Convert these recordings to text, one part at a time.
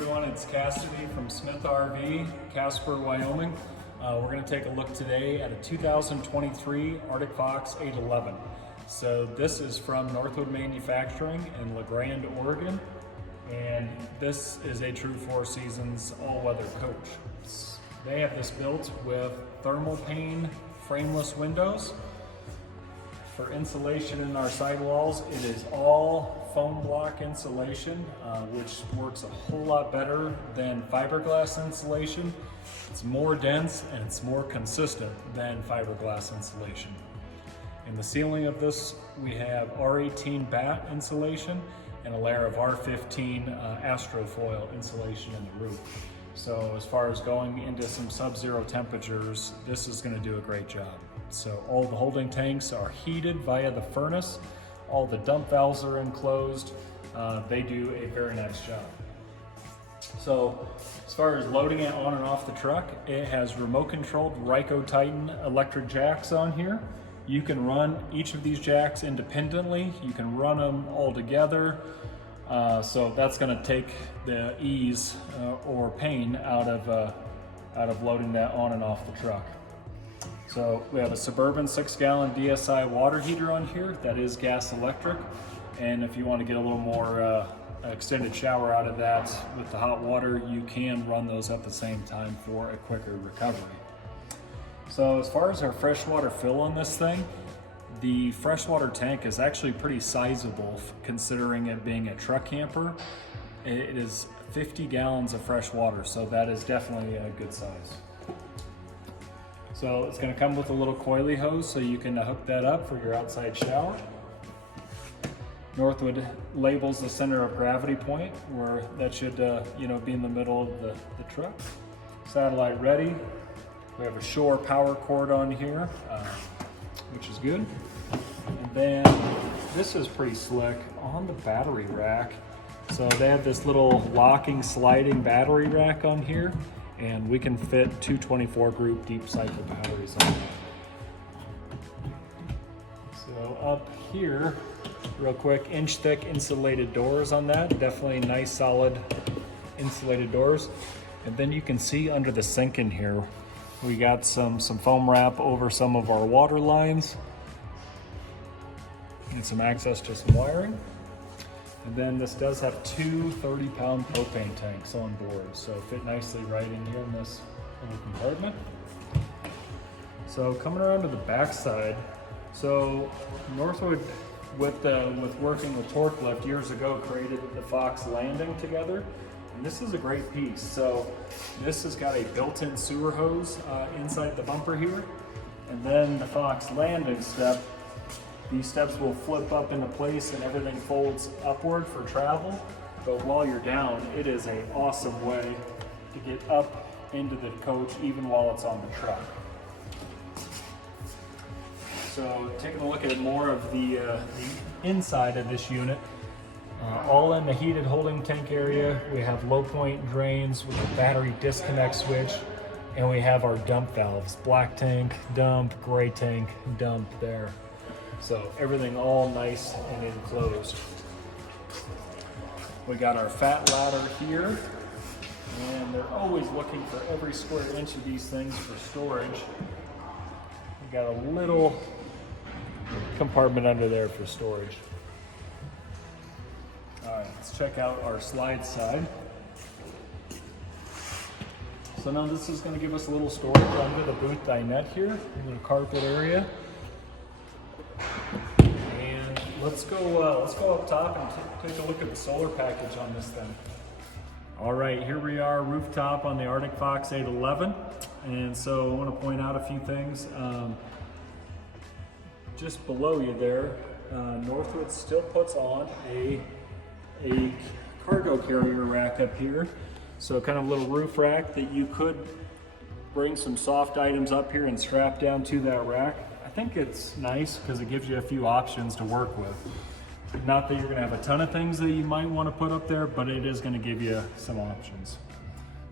everyone, it's Cassidy from Smith RV, Casper, Wyoming. We're going to take a look today at a 2023 Arctic Fox 811. So this is from Northwood Manufacturing in La Grande, Oregon, and this is a true Four Seasons all-weather coach. They have this built with thermal pane frameless windows. For insulation in our sidewalls, it is all foam block insulation, which works a whole lot better than fiberglass insulation. It's more dense and it's more consistent than fiberglass insulation. In the ceiling of this, we have R18 batt insulation and a layer of R15 astrofoil insulation in the roof. So as far as going into some sub-zero temperatures, this is going to do a great job. So all the holding tanks are heated via the furnace. All the dump valves are enclosed. They do a very nice job. So as far as loading it on and off the truck, it has remote controlled Ryco Titan electric jacks on here. You can run each of these jacks independently. You can run them all together. So that's going to take the ease or pain out of loading that on and off the truck. So we have a Suburban 6-gallon DSI water heater on here that is gas electric, and if you want to get a little more extended shower out of that with the hot water, you can run those at the same time for a quicker recovery. So as far as our freshwater fill on this thing, the freshwater tank is actually pretty sizable considering it being a truck camper. It is 50 gallons of fresh water, so that is definitely a good size. So it's going to come with a little coily hose so you can hook that up for your outside shower. Northwood labels the center of gravity point where that should be in the middle of the truck. Satellite ready. We have a Shore power cord on here, which is good. And then this is pretty slick on the battery rack. So they have this little locking sliding battery rack on here, and we can fit 224 group deep cycle batteries on it. So up here, real quick, inch thick insulated doors on that. Definitely nice solid insulated doors. And then you can see under the sink in here, we got some foam wrap over some of our water lines and some access to some wiring. And then this does have two 30-pound propane tanks on board, so fit nicely right in here in this little compartment. So coming around to the back side, so Northwood, with working with Torque Lift years ago, created the Fox Landing together. And this is a great piece. So this has got a built-in sewer hose inside the bumper here. And then the Fox Landing step, these steps will flip up into place and everything folds upward for travel. But while you're down, it is an awesome way to get up into the coach even while it's on the truck. So taking a look at more of the inside of this unit, all in the heated holding tank area, we have low point drains with a battery disconnect switch, and we have our dump valves, black tank, dump, gray tank, dump there. So everything all nice and enclosed. We got our fat ladder here, and they're always looking for every square inch of these things for storage. We got a little compartment under there for storage. All right, let's check out our slide side. So now this is going to give us a little storage under the boot dinette here, a little carpet area. And let's go up top and take a look at the solar package on this thing. All right, here we are, rooftop on the Arctic Fox 811. And so I want to point out a few things. Just below you there, Northwood still puts on a cargo carrier rack up here. So kind of a little roof rack that you could bring some soft items up here and strap down to that rack. I think it's nice because it gives you a few options to work with. Not that you're gonna have a ton of things that you might want to put up there, but it is gonna give you some options.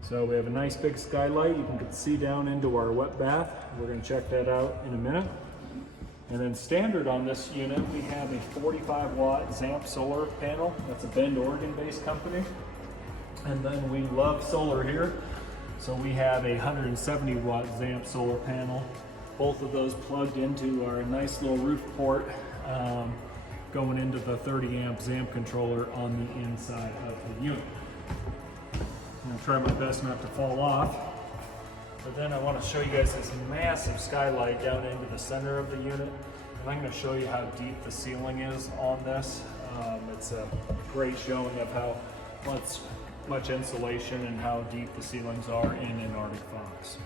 So we have a nice big skylight. You can see down into our wet bath. We're gonna check that out in a minute. And then standard on this unit, we have a 45 watt ZAMP solar panel. That's a Bend, Oregon based company. And then we love solar here. So we have a 170 watt ZAMP solar panel. Both of those plugged into our nice little roof port, going into the 30 amp ZAMP controller on the inside of the unit. I'm gonna try my best not to fall off. But then I want to show you guys this massive skylight down into the center of the unit. And I'm going to show you how deep the ceiling is on this. It's a great showing of how much insulation and how deep the ceilings are in an Arctic Fox.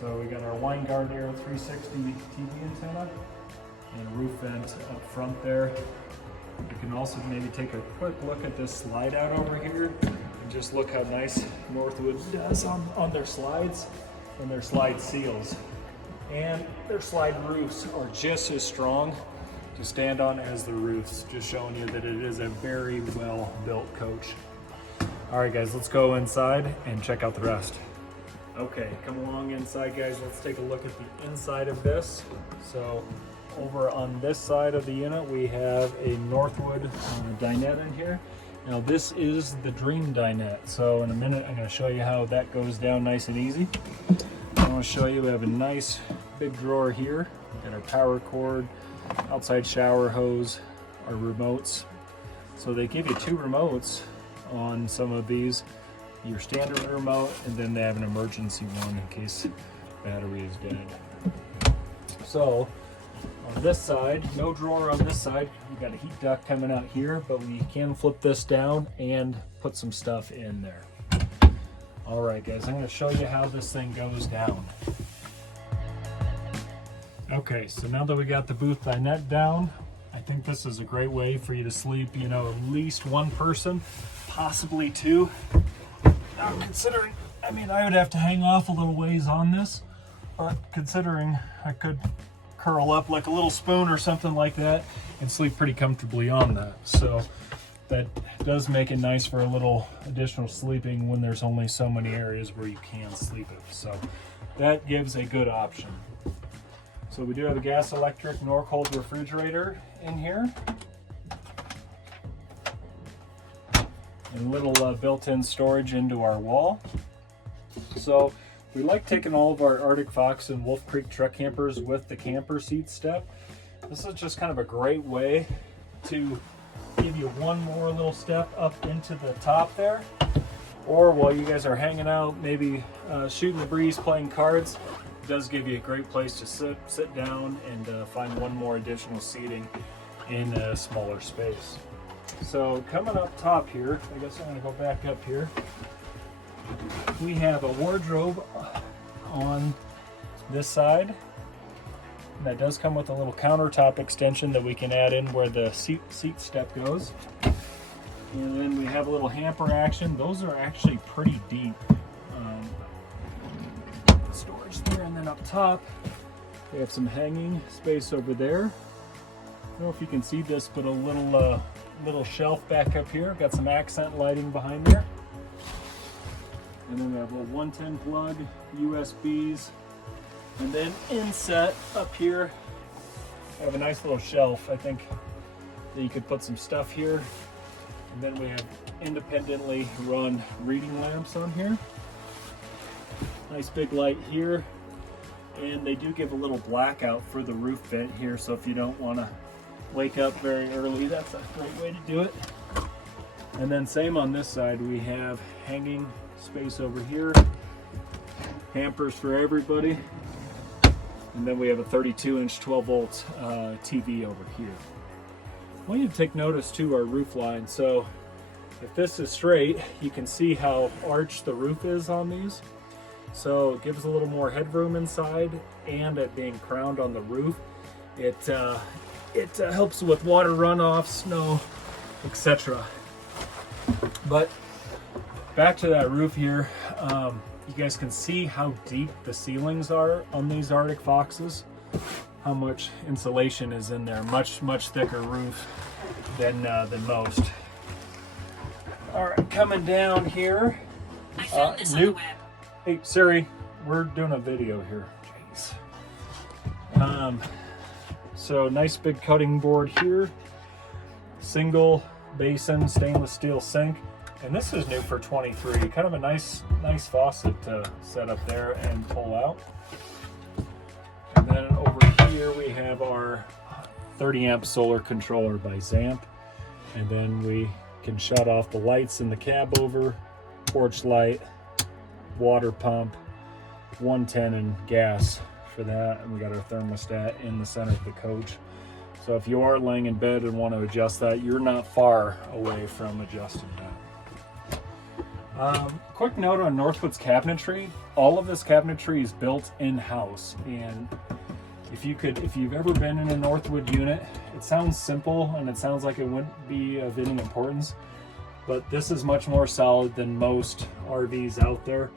So we got our Winegard Aero 360 TV antenna and a roof vent up front there. You can also maybe take a quick look at this slide out over here and just look how nice Northwood does on their slides and their slide seals. And their slide roofs are just as strong to stand on as the roofs, just showing you that it is a very well built coach. All right guys, let's go inside and check out the rest. Okay, come along inside guys, let's take a look at the inside of this. So over on this side of the unit, we have a Northwood dinette in here. Now this is the Dream dinette. So in a minute, I'm gonna show you how that goes down nice and easy. I wanna show you, we have a nice big drawer here. We got our power cord, outside shower hose, our remotes. So they give you 2 remotes on some of these. Your standard remote, and then they have an emergency one in case battery is dead. So on this side, no drawer on this side. You got a heat duct coming out here, but we can flip this down and put some stuff in there. All right, guys, I'm going to show you how this thing goes down. Okay, so now that we got the booth dinette down, I think this is a great way for you to sleep, you know, at least 1 person, possibly 2. Now, considering, I mean, I would have to hang off a little ways on this, but considering I could curl up like a little spoon or something like that and sleep pretty comfortably on that. So that does make it nice for a little additional sleeping when there's only so many areas where you can sleep it. So that gives a good option. So we do have a gas electric Norcold refrigerator in here. And a little built-in storage into our wall. So we like taking all of our Arctic Fox and Wolf Creek truck campers with the camper seat step. This is just kind of a great way to give you one more little step up into the top there. Or while you guys are hanging out, maybe shooting the breeze, playing cards, it does give you a great place to sit down and find one more additional seating in a smaller space. So coming up top here, I guess I'm going to go back up here. We have a wardrobe on this side. That does come with a little countertop extension that we can add in where the seat step goes. And then we have a little hamper action. Those are actually pretty deep. Storage there, and then up top we have some hanging space over there. I don't know if you can see this, but a little shelf back up here. Got some accent lighting behind there. And then we have a 110 plug, USBs, and then inset up here. I have a nice little shelf, I think, that you could put some stuff here. And then we have independently run reading lamps on here. Nice big light here. And they do give a little blackout for the roof vent here, so if you don't want to wake up very early, that's a great way to do it. And then same on this side, we have hanging space over here, hampers for everybody, and then we have a 32-inch 12-volt TV over here. I want you to take notice to our roof line. So if this is straight, you can see how arched the roof is on these. So it gives a little more headroom inside, and it being crowned on the roof, it helps with water runoff, snow, etc. But back to that roof here, you guys can see how deep the ceilings are on these Arctic Foxes, how much insulation is in there. Much thicker roof than most. All right, coming down here. Hey Siri, we're doing a video here. Jeez. So nice big cutting board here. Single basin stainless steel sink. And this is new for 23. Kind of a nice faucet to set up there and pull out. And then over here we have our 30 amp solar controller by Zamp. And then we can shut off the lights in the cab over, porch light, water pump, 110 and gas for that. And we got our thermostat in the center of the coach. So if you are laying in bed and want to adjust that, you're not far away from adjusting that. Quick note on Northwood's cabinetry. All of this cabinetry is built in-house. And if you've ever been in a Northwood unit, it sounds simple and it sounds like it wouldn't be of any importance, but this is much more solid than most RVs out there,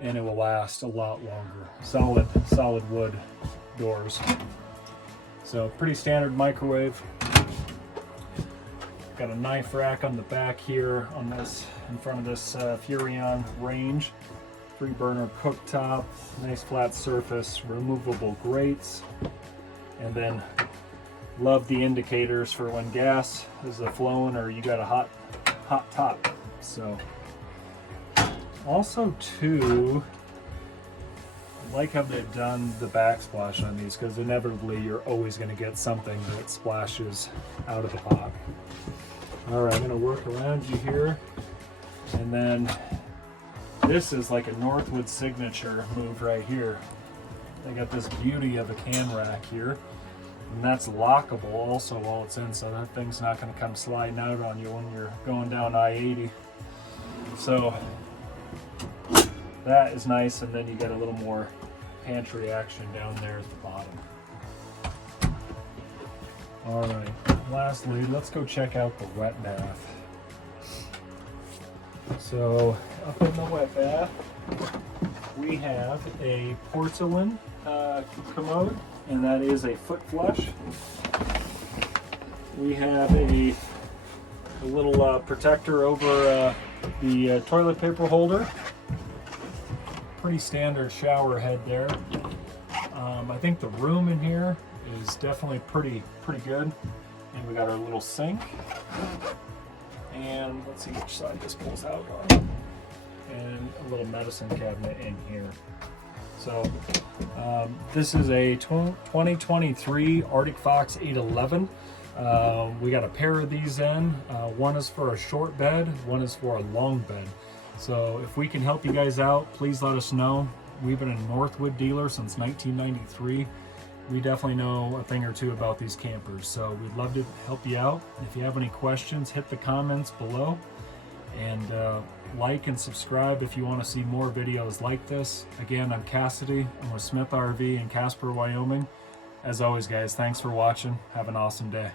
and it will last a lot longer. Solid wood doors. So pretty standard microwave. Got a knife rack on the back here on this, in front of this Furrion range. 3-burner cooktop, nice flat surface, removable grates, and then love the indicators for when gas is flowing or you got a hot top. So also too, I like how they've done the backsplash on these, because inevitably you're always going to get something that splashes out of the pot. All right, I'm going to work around you here, and then this is like a Northwood signature move right here. They got this beauty of a can rack here, and that's lockable also while it's in, so that thing's not going to come sliding out on you when you're going down I-80. So that is nice, and then you get a little more pantry action down there at the bottom. All right, lastly, let's go check out the wet bath. So up in the wet bath, we have a porcelain commode, and that is a foot flush. We have a little protector over the toilet paper holder. Pretty standard shower head there. I think the room in here is definitely pretty good. And we got our little sink. And let's see which side this pulls out on. And a little medicine cabinet in here. So this is a 2023 Arctic Fox 811. We got a pair of these in. One is for a short bed, one is for a long bed. So if we can help you guys out, please let us know. We've been a Northwood dealer since 1993. We definitely know a thing or two about these campers, so we'd love to help you out. If you have any questions, hit the comments below, and like and subscribe if you want to see more videos like this. Again, I'm Cassidy. I'm with Smith RV in Casper, Wyoming. As always, guys, thanks for watching. Have an awesome day.